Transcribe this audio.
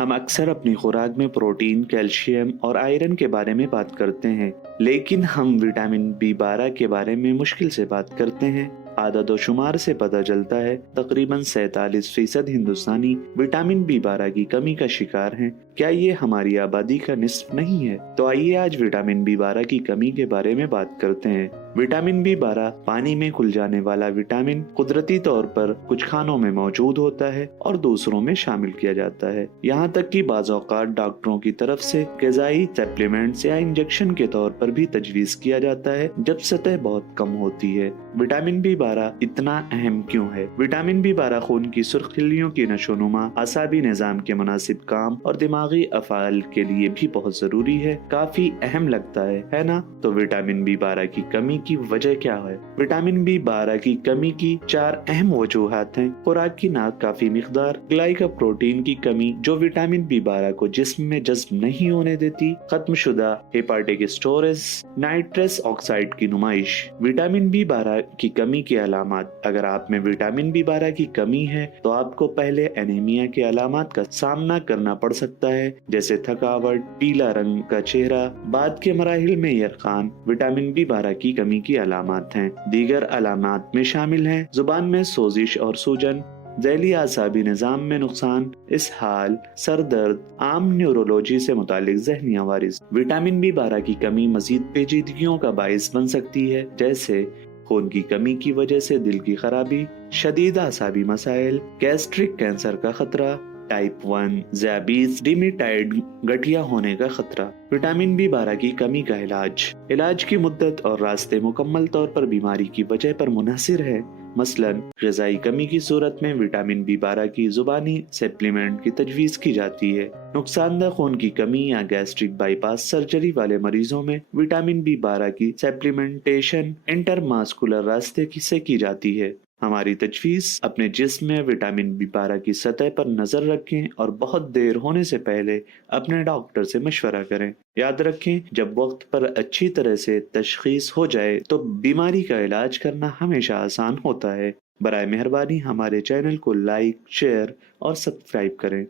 हम अक्सर अपनी खुराक में प्रोटीन, कैल्शियम और आयरन के बारे में बात करते हैं, लेकिन हम विटामिन B12 के बारे में मुश्किल से बात करते हैं। आदद और शुमार से पता चलता है तकरीबन 47% हिंदुस्तानी विटामिन B12 की कमी का शिकार हैं। क्या ये हमारी आबादी का निस्फ नहीं है? तो आइए आज विटामिन B12 की कमी के बारे में बात करते हैं। विटामिन B12 पानी में घुल जाने वाला विटामिन कुदरती तौर पर कुछ खानों में मौजूद होता है और दूसरों में शामिल किया जाता है। यहाँ तक कि बाज़ औक़ात डॉक्टरों की तरफ से ग़िज़ाई सप्लीमेंट्स या इंजेक्शन के तौर पर भी तजवीज़ किया जाता है जब सतह बहुत कम होती है। विटामिन B12 इतना अहम क्यों है? विटामिन B12 खून की सुर्खिल्लियों की नशोनुमा, आसाबी निज़ाम के मुनासिब काम और दिमागी अफ़ाल के लिए भी बहुत जरूरी है। काफी अहम लगता है ना? तो विटामिन B12 की कमी की वजह क्या है? विटामिन B12 की कमी की 4 अहम वजूहात हैं। खुराक की नाकाफी मिकदार, ग्लाइकोप्रोटीन की कमी जो विटामिन B12 को जिस्म में जज्ब नहीं होने देती, खत्म शुदा हेपाटिक स्टोरेज, नाइट्रस ऑक्साइड की नुमाइश। विटामिन B12 की कमी की अलामत। अगर आप में विटामिन B12 की कमी है तो आपको पहले एनीमिया के अलामत का सामना करना पड़ सकता है, जैसे थकावट, पीला रंग का चेहरा। बाद के मराहिल में यरखान विटामिन B12 की कमी की अलामत हैं। दीगर अलामत में शामिल हैं जुबान में सोजिश और सूजन, ज़ैली आसाबी निज़ाम में नुकसान, इसहाल, सर दर्द, आम न्यूरोलॉजी से मुतालिक ज़हनी अवारिस। विटामिन B12 की कमी मजीद पेचीदगियों का बाइस बन सकती है, जैसे खून की कमी की वजह से दिल की खराबी, शदीद आसाबी मसाइल, गैस्ट्रिक कैंसर का खतरा, टाइप 1 ज़ियाबीज़, डिमिटाइड गठिया होने का खतरा। विटामिन B12 की कमी का इलाज की मुद्दत और रास्ते मुकम्मल तौर पर बीमारी की वजह पर मुनहसिर है। मसलन ग़िज़ाई कमी की सूरत में विटामिन B12 की ज़ुबानी सप्लीमेंट की तजवीज़ की जाती है। नुकसानदेह खून की कमी या गैस्ट्रिक बाईपास सर्जरी वाले मरीजों में विटामिन B12 की सप्लीमेंटेशन इंटरमास्कुलर रास्ते से की जाती है। हमारी तजवीज़, अपने जिस्म में विटामिन B12 की सतह पर नजर रखें और बहुत देर होने से पहले अपने डॉक्टर से मशवरा करें। याद रखें, जब वक्त पर अच्छी तरह से तशखीस हो जाए तो बीमारी का इलाज करना हमेशा आसान होता है। बराए मेहरबानी हमारे चैनल को लाइक, शेयर और सब्सक्राइब करें।